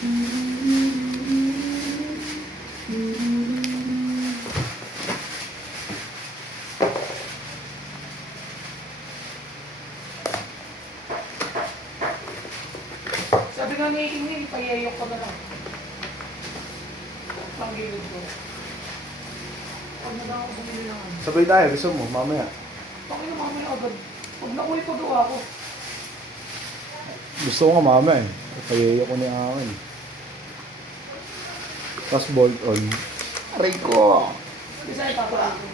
Sabi nga ni Amy, payayok ko na lang. Panggilid ko. Pag na ako bumili lang. Sabay tayo, gusto mo, mamaya. Pakina mamaya agad. Pag nakuha pa daw ako. Gusto ko nga mamaya eh. Payayo ko niya akin. Tapos bolt on. Aray ko! Sabi sa'yo, papalaan ko.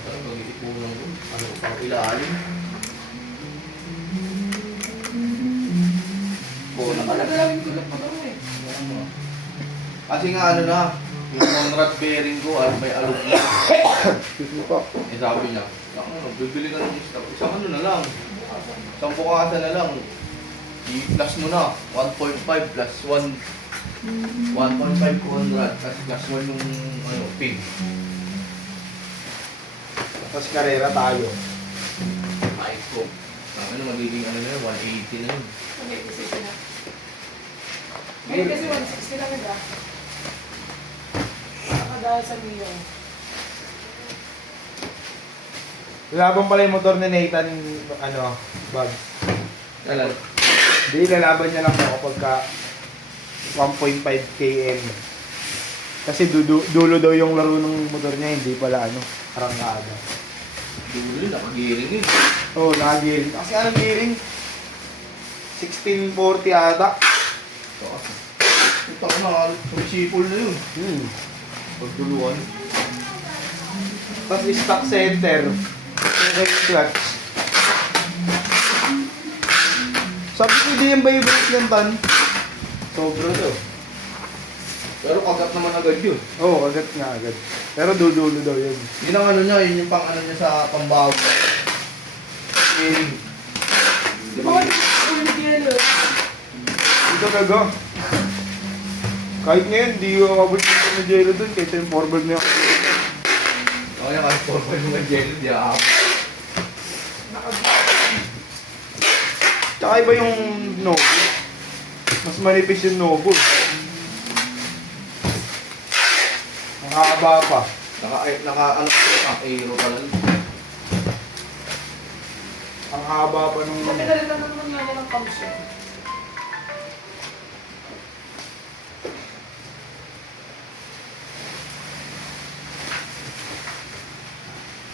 Parang mag-iipunan ko. Ano ko pang ilalim? Bola ka. Nakagalawin ko lang pa daw eh. Kasi nga ano na, yung Conrad bearing ko, may alog na. Excuse me po. Eh sabi niya, bibili ka ng isang ano na lang. Isang bukasan na lang. I-plus mo na. 1.5 plus 1. 1.5 Conrad. Tapos plus 1 yung ano, pin. Tapos karera tayo. Ay ko. Ano magiging ano na yun, 180 na yun. Okay, decision na. Ngayon kasi 160 lang nila. Nakadahal sa Mio. Lalaban pala yung motor ni Nathan, ano, bag. Kailan? Hindi, lalaban niya lang ako pagka 1.5 km. Kasi dulo daw yung laro ng motor niya, hindi pala ano, arangkada. Dulo yun, nakagiring yun. Oo, nakagiring. Kasi anong giring? 1640 ata. Ito ko na, sumisipol na yun. Pagduluan. Tapos stock center. Yung clutch. Sabi ko, hindi yung vibrate ng tan. Sobra to. Pero kagat naman agad yun. Oo, agad nga agad. Pero dudulo daw yun. Yun ang ano niya, yun yung pang ano niya sa pambaho. Di ba kayo ulit yelo? Ito kaga. Kahit ngayon, di ko mabot yung medyo dun. Kahit yung forward niya. Ako niya, kasi 4 yung jelly, di ako. Tsaka iba yung Novo. Mas manipis yung Novo. Nakakaba pa. Ano ko, aero pala. Ang haba pa nung... Pinalitan naman nga niya ng pumps eh.